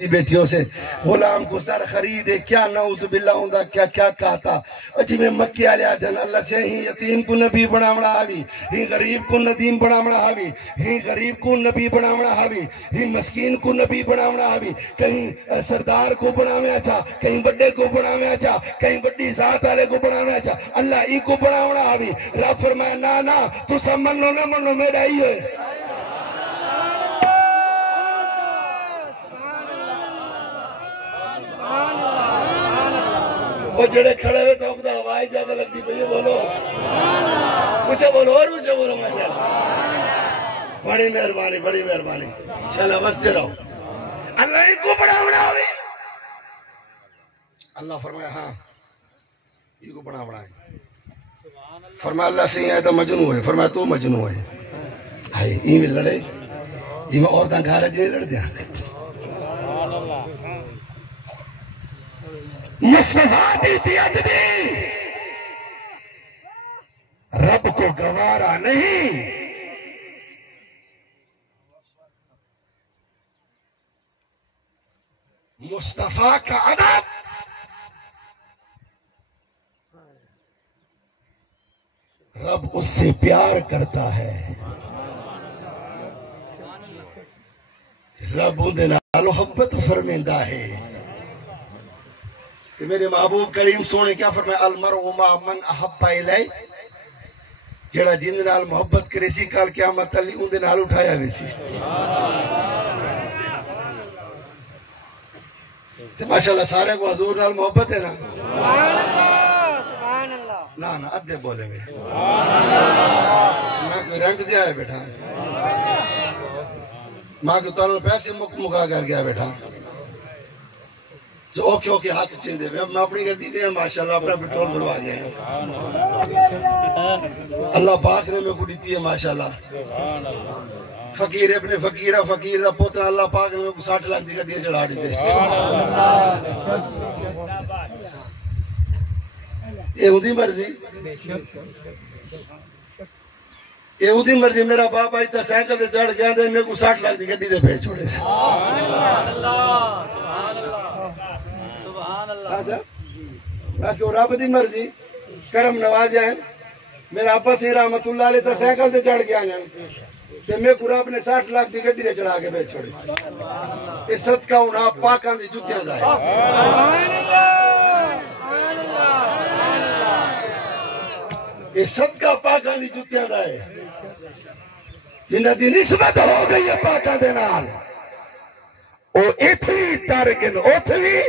بیٹھیوں سے غلام کو سر خریدے کیا نعوذ باللہ ہوندا کیا کیا کہتا اجی میں مکی آلیا دن اللہ سے ہی یتیم کو نبی بنامنا آوی ہی غریب کو ندیم بنامنا آوی ہی غریب کو نبی بنامنا آوی ہی مسکین کو نبی بنامنا آوی کہیں سردار کو بنامے اچھا کہیں بڑے کو بنامے اچھا کہیں بڑی ذات والے کو بنامے اچھا اللہ ای کو بنامنا آوی رب فرمایا نا تو سب منو نہ منو میرا ہی ہے وہ جڑے کھڑے ہوئے تو خدا آواز زیادہ لگتی پئی بولو کچھ بولو اور کچھ بولو ماشاءاللہ بڑی مہربانی انشاءاللہ بستے رہو اللہ کو بڑھاونا ہوئی اللہ فرمایا ہاں یہ کو بڑھاونا ہے فرمایا اللہ سے یہ تو مجنو ہے فرمایا تو مجنو ہے ہائی ای میں لڑے جی میں عورتاں گھارے جی لڑ دیا مصطفیٰ دی بیعدبی رب کو گوارا نہیں مصطفیٰ کا ادب رب اس سے پیار کرتا ہے رب اندے نال محبت فرمیندہ ہے کہ میرے محبوب کریم سونے کیا فرمائے المرء مع من احب الیہ جڑا جن نال محبت کرے سی کال قیامت علی اون دے نال اٹھایا ویسی تے ماشاءاللہ سارے کو حضور نال محبت ہے نا سبحان اللہ نا ادھے بولے گے میں کوئی رنگ دیا ہے بیٹھا ماں کو تانوں پیسے مکا کر گیا بیٹھا جو اوکے ہاتھ چیز دے میں اپنی گھڑی دے ماشاءاللہ اپنا پٹرول بڑھوا گئے ہیں اللہ پاک نے میں کو دیتی ہے ماشاءاللہ فقیر اپنے فقیر دا پوتنا اللہ پاک نے میں کو 60 لاکھ دی گھڑی چڑھا دیتے یہ ہوں دی مرضی میرا باپ آئی تا سائیکل دے چڑھ گیا دے میں کو 60 لاکھ دی گھڑی دے پہ چھوڑے سے باقی رب دی مرضی کرم نوازیا ہے میرا ابا سی رحمت اللہ علیہ تا سائیکل تے چڑھ گیا تے میں کو رب نے 60 لاکھ دی گڈی تے چڑھا کے بیچ چھوڑی اے صدقہ انہاں پاکاں دی جُتیاں دا ہے اے صدقہ پاکاں دی جُتیاں دا ہے جنہاں دی نسبت ہو گئی ہے پاکاں دے نال او اتھوی تارکن اتھوی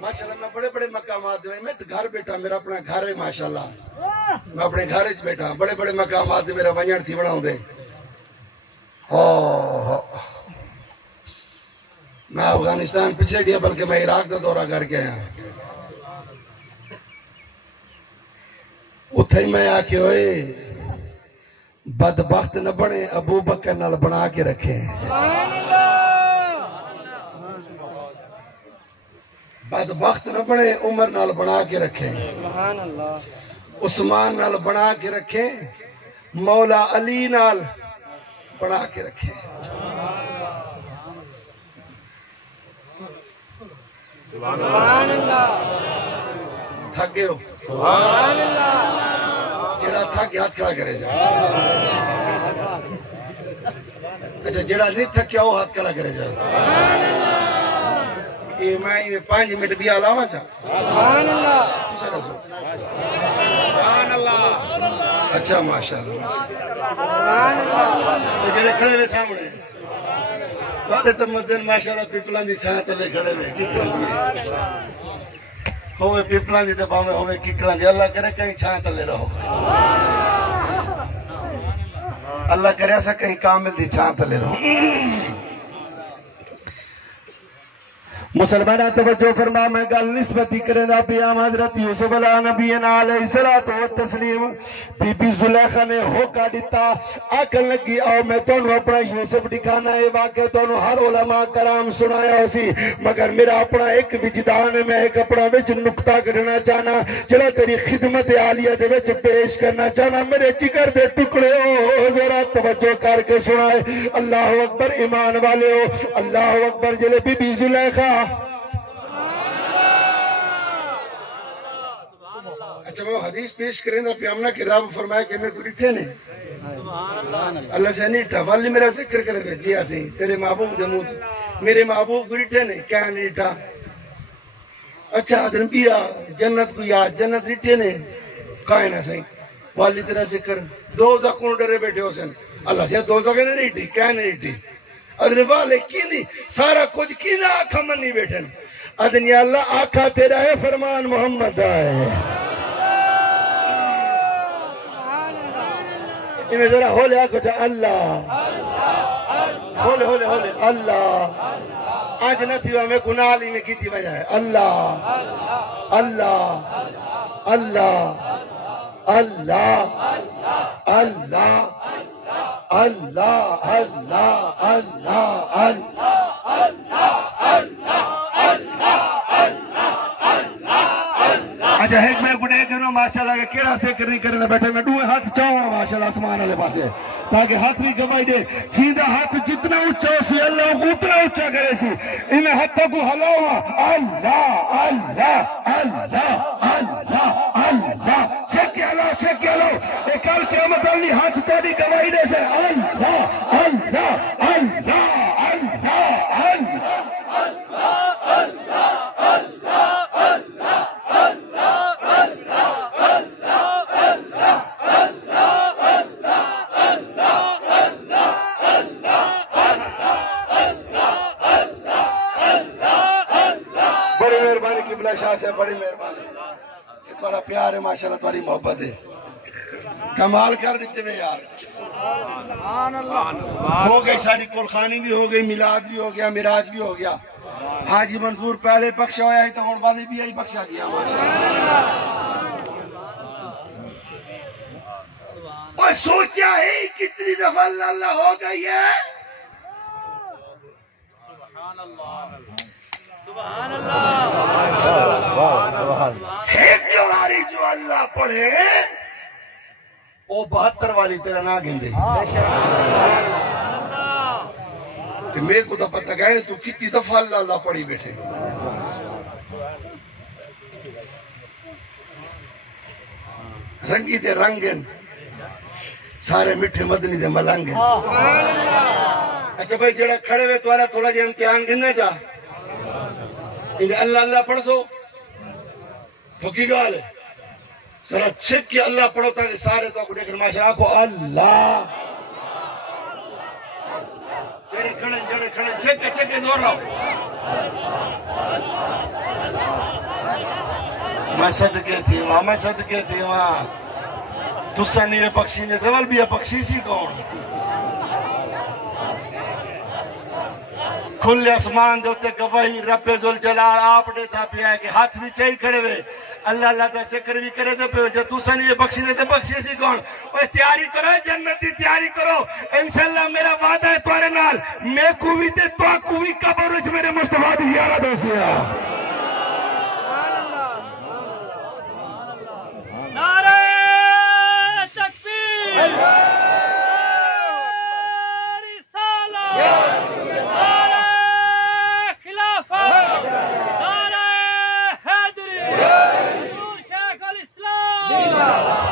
ماشاءاللہ میں بڑے مقامات دے میں گھر بیٹھا میرا اپنا گھر ہے ماشاءاللہ میں اپنے گھر وچ بیٹھا بڑے مقامات دے میرا ونجن تھی بناؤں دے میں افغانستان پچھلے دیا بلکہ میں عراق دا دورہ کر کے آیا اتھے میں آکے ہوئے بدبخت نہ بنے ابو بکر نال بنا کے رکھے بدبخت نہ بنے عمر نال بنا کے رکھے عثمان نال بنا کے رکھے مولا علی نال بنا کے رکھے تھک گئے ہو جڑا تھک ہاتھ کھڑا کرے جائے اچھا جڑا نہیں تھکیا وہ ہاتھ کھڑا کرے جائے یہ میں 5 منٹ بھی علاوہ چاہ تو سارا سو اچھا ماشاءاللہ جڑے کھڑے ہوئے سامنے تو تو مسجد ماشاءاللہ پیپلان دی چھاں تلے کھڑے ہوئے ککران دی ہوئے پیپلان دی دباؤں میں ہوئے ککران دی اللہ کرے کہیں چھاں تلے رہو اللہ کرے ایسا کہیں کامل دی چھاں تلے رہو مسلمان توجہ فرما میں گل نسبتی کریں دا پیام حضرت یوسف علیہ نبی علیہ الصلوۃ والتسلیم بی بی زلیخا نے ہوکا دیتا آکل لگی آؤ میں تونوں اپنا یوسف دکھانا ہے واقعہ تونوں ہر علماء کرام سنایا ہو سی مگر میرا اپنا ایک وجدان ہے میں ایک اپنا وچ نکتہ کرنا چاہنا چلا تیری خدمت عالیہ دے وچ پیش کرنا چاہنا میرے جگر دے ٹکڑے ہو ذرا توجہ کر کے سنائے اللہ اکبر ایمان والے ہو اللہ اکبر جلے بی بی زلیخا اچھا وہ حدیث پیش کریں دا پیامنا کہ رب فرمایا کہ میں کوئی ٹھے نے اللہ سے نہیں ٹھا والی میرا ذکر کرے دے جی آسی تیرے محبوب دے موت میرے محبوب کوئی ٹھے نے کیا نہیں ٹھا اچھا حضرم بیا جنت کو یاد جنت ریٹھے نے کائے نہ سہیں والی تیرا ذکر دوزہ کون ڈرے بیٹھے ہو سن اللہ سے دوزہ کے نہیں ٹھی کیا نہیں ٹھی حضرم والے کی دی سارا کچھ کی نہ آکھا من نہیں بیٹھن ادن یا اللہ آکھا تیرا ہے فرمان محمد آئے میں ذرا ہولے آکھو چاہ اللہ ہولے ہولے ہولے اللہ آج نہ تھی میں کنالی میں کی تھی وجہ ہے اللہ اللہ اللہ اللہ اللہ اللہ اللہ اچھا ایک میں گنے کروں ماشاءاللہ کہ کیڑا سے کرنی کرنے بیٹھے میں دوئے ہاتھ چاہوں ماشاءاللہ آسمان والے پاسے تاکہ ہاتھ بھی گوائی دے چھیندہ ہاتھ جتنا اچھا ہو سی اللہ اتنا اچھا کرے سی انہیں ہاتھوں کو ہلاؤ اللہ اللہ اللہ اللہ اللہ چھکے اللہ ایک آل قیامت اللہ ہاتھ توڑی گوائی دے سے اللہ اللہ اللہ اللہ شاہ سے بڑی مہربانی کہ تمہارا پیار ہے ماشاءاللہ تمہاری محبت ہے کمال کر دیتے میں یار ہو گئی ساری کلخانی بھی ہو گئی میلاد بھی ہو گیا معراج بھی ہو گیا حاجی منظور پہلے بخشا ہوا ہے تو اور والی بھی آئی بخشا دیا اور سوچا ہے کتنی دفعہ اللہ ہو گئی ہے سبحان اللہ ایک جواری جو اللہ پڑھے وہ 72 والی تیرا نہ گندے تو میرے کو تو پتہ گئے تو کتنی دفعہ اللہ پڑھی بیٹھے رنگی دے رنگن سارے مٹھے مدنی دے ملنگن اچھا بھائی جڑا کھڑے ہوئے تو اللہ تھوڑا جی امتحان گننا چاہ انہیں اللہ اللہ پڑھ سو ٹھوکی گال ہے سرا چھک کے اللہ پڑھو تاکہ سارے تو آپ کو دیکھنے ماشاء آنکھو اللہ جڑے کھڑے چھک کے زور رہو میں صدقے تھی وہاں تسا نہیں بخشی نے دول بھی بخشی سی کون کھلے اسمان دوتے گواہی رب ذوالجلال آپ دیتا پیا ہے کہ ہاتھ بھی چاہی کھڑے ہوئے اللہ اللہ دا ذکر بھی کرے دے پہ جو تُسا نہیں بخشی دے بخشی سی کون اوہ تیاری کرو جنتی تیاری کرو انشاءاللہ میرا وعدہ ہے توارے نال میں کوئی تے تو کوئی قبرج میرے مصطفیٰ دی زیارت ہو سیا نعرہ تکبیر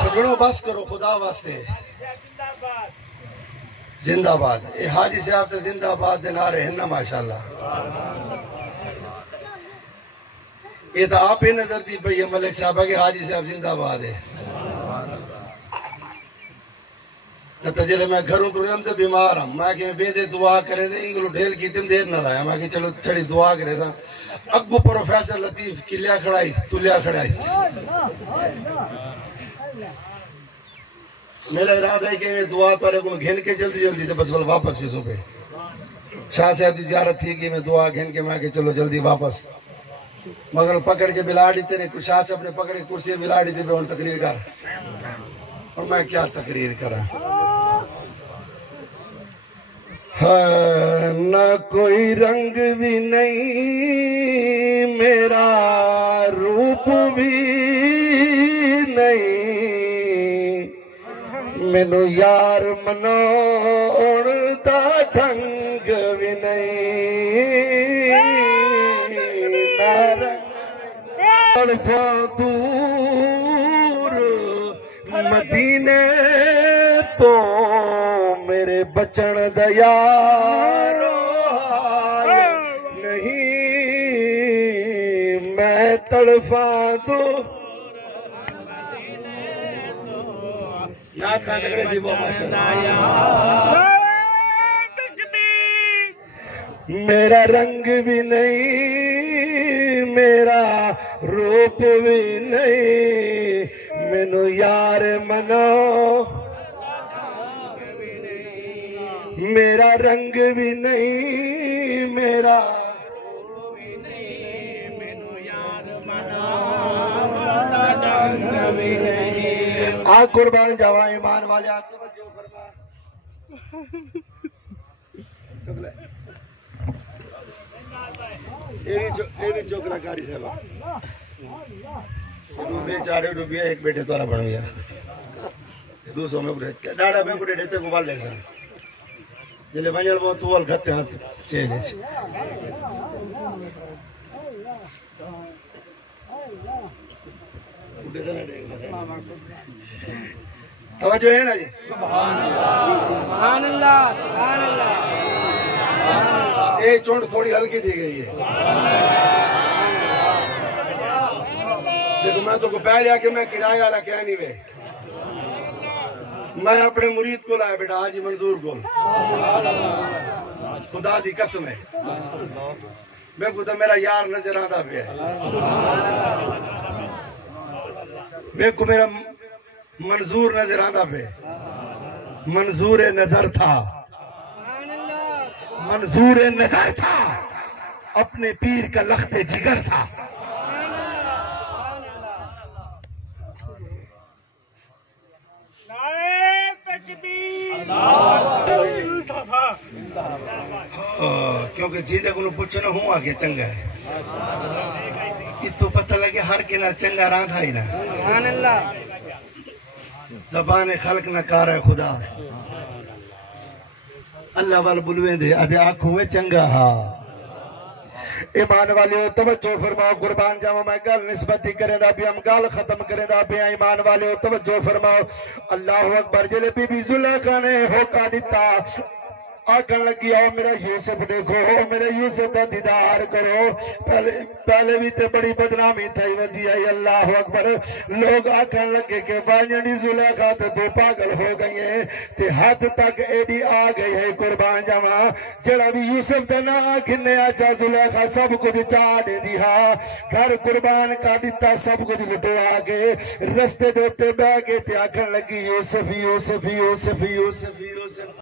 سجڑوں بس کرو خدا واسطے زندہ باد اے حاجی صاحب تے زندہ باد دے نعرے ہیں نا ماشاءاللہ یہ تو آپ ہی نظر دی پئی ملک صاحبہ کہ حاجی صاحب زندہ باد ہے نہ جلے میں گھروں ٹورم تے بیمار ہوں میں کہ بے دے دعا کرے دے انگلو ڈھیل کی تن دیر نہ لایا میں کہ چلو چڑی دعا کرے سا اگو پروفیسر لطیف کلیا کھڑائی تلیا کھڑائی میرا ارادہ ہے کہ میں دعا پر گھن کے جلدی تے بس واپس بھی سو پہ شاہ صاحب کی زیارت تھی کہ میں دعا گھن کے میں کہ چلو جلدی واپس مگر پکڑ کے بلا ڈی تیرے شاہ صاحب نے پکڑ کے کرسی بلا ڈی تھی پہ تقریر کر اور میں کیا تقریر کرا نہ کوئی رنگ بھی نہیں میرا روپ بھی نہیں مینو یار مناؤن دا ڈھنگ بھی نہیں نہ رنگ دور مدینے تو میرے بچن دا یار نہیں میں تڑفاں تو میرا رنگ بھی نہیں میرا روپ بھی نہیں مینو یار مناؤ میرا رنگ بھی نہیں میرا آ قربان جاوا ایمان والے توجہ فرما ایوی چوکرا کاری صاحب ڈوبے چارے ڈوبیا ایک بیٹے توارا بن گیا دوسروں میں کڑے ڈاڑا میں کڑے ڈیتے کو بال لے سر جلے بنجل وہ توال کھتے ہاتھ چیلے چھ توجہ ہے نا جی سبحان اللہ سبحان اللہ ایک چونڈ تھوڑی ہلکی دی گئی ہے دیکھو میں تو کو پہلے آکے میں کرایہ والا کہہ نہیں وے میں اپنے مرید کو لائے بیٹا حاجی منظور کو خدا دی قسم ہے میں کو تو میرا یار نظر آتا بھی ہے میں کو میرا منظور نظر آتا پہ منظور نظر تھا منظور نظر تھا اپنے پیر کا لخت جگر تھا کیونکہ جیدے کو پوچھنا ہوں آگے چنگا ہے تو پتہ لگے ہر کنار چنگا راندھا ہی نا زبان خلق نہ کار ہے خدا اللہ وال بلویں دے ادھے آنکھوں میں چنگا ہاں ایمان والے توجہ فرماؤ قربان جاؤں میں گل نسبت ہی کرے دا بھی ہم گل ختم کرے دا بھی ایمان والے توجہ فرماؤ اللہ اکبر جلے بی بی زلیخا نے ہوکا دیتا آکن لگی آؤ میرا یوسف دیکھو میرے یوسف دا دیدار کرو پہلے بھی تے بڑی بدنامی تھائی ودی آئی اللہ اکبر لوگ آکن لگے کہ بانجنی زلیخا تے دو پاگل ہو گئی ہیں تے حد تک ایڈی آ گئی ہے قربان جاواں جڑا بھی یوسف دا نا آکھنے آجا زلیخا سب کچھ چاہ دے دیا گھر قربان کا دیتا سب کچھ لٹو آگے رستے دوتے بے گے تے آکن لگی یوسف یوسف یوسف یوسف یوسف